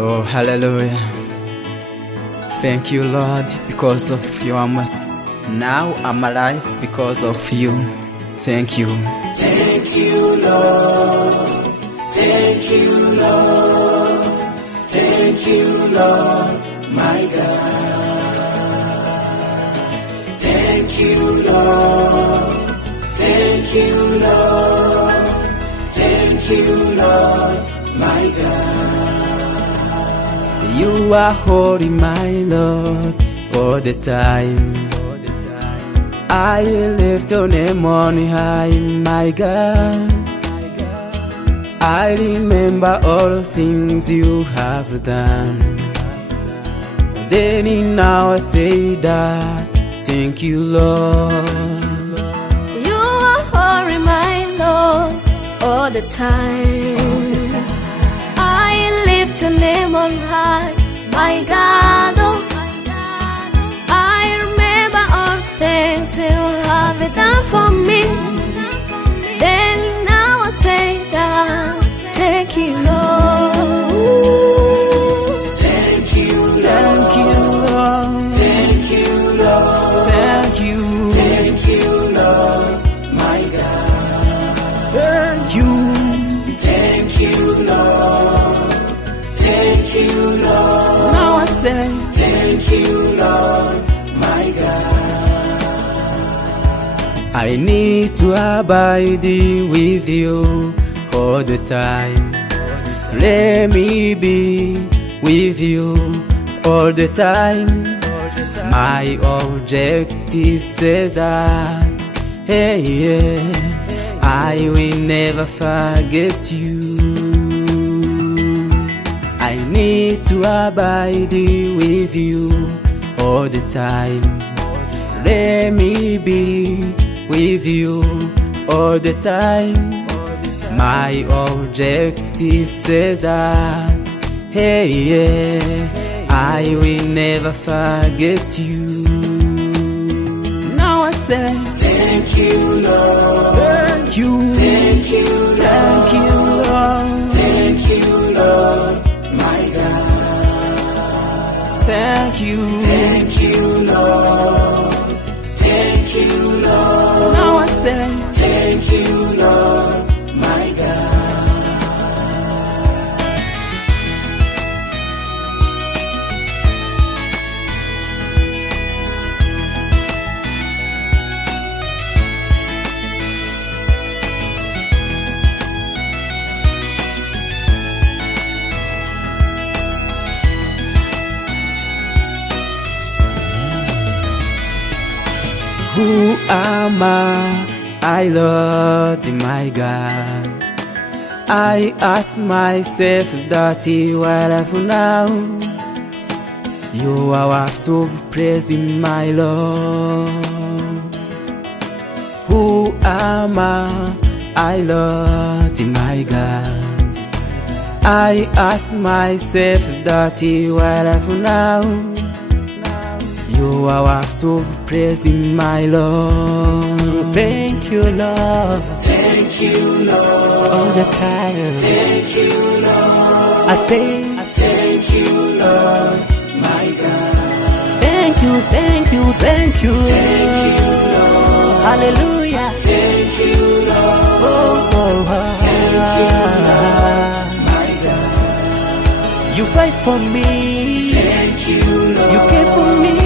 Oh, hallelujah. Thank you, Lord, because of your mercy. Now I'm alive because of you. Thank you. Thank you, Lord. Thank you, Lord. Thank you, Lord, my God. Thank you, Lord. Thank you, Lord. Thank you, Lord, my God. You are holy, my Lord, all the time. I lift your name on high, my God. I remember all the things you have done. Then now I say that, thank you, Lord. You are holy, my Lord, all the time. I lift your name on high, my God. Oh, I remember all things you have done for me. Then now I say that, thank you, Lord. Thank you, Lord. Thank you, Lord. Thank you, Lord. Thank you. Thank you, Lord, my God. Thank you. Thank you, Lord. Thank you, Lord. Now I say, Thank you, Lord, my God. I need to abide with you all the time. Let me be with you all the time. My objective says that, hey, yeah, I will never forget you. I need to abide with you all the time. Let me be with you all the time. My objective says that, hey, yeah, I will never forget you. Now I say, Thank you, Lord. thank you. Thank you, Lord. Thank you, Lord. Thank you, Lord, my God. Thank you. Thank you, Lord. Thank you, Lord. Now I say, Thank you, Lord, my God. who am I, Lord, my God? I ask myself that you are alive now. You are worth to be praised, my Lord. Who am I, Lord, my God? I ask myself that you are alive now. You are worth to be praised, my Lord. Thank you, Lord. Thank you, Lord. All the time. Thank you, Lord. I say, Thank you, Lord, my God. thank you, thank you, thank you. Thank you, Lord. Hallelujah. Thank you, Lord. Oh, oh, oh. Thank you, Lord, my God. You fight for me. Thank you, Lord. You care for me.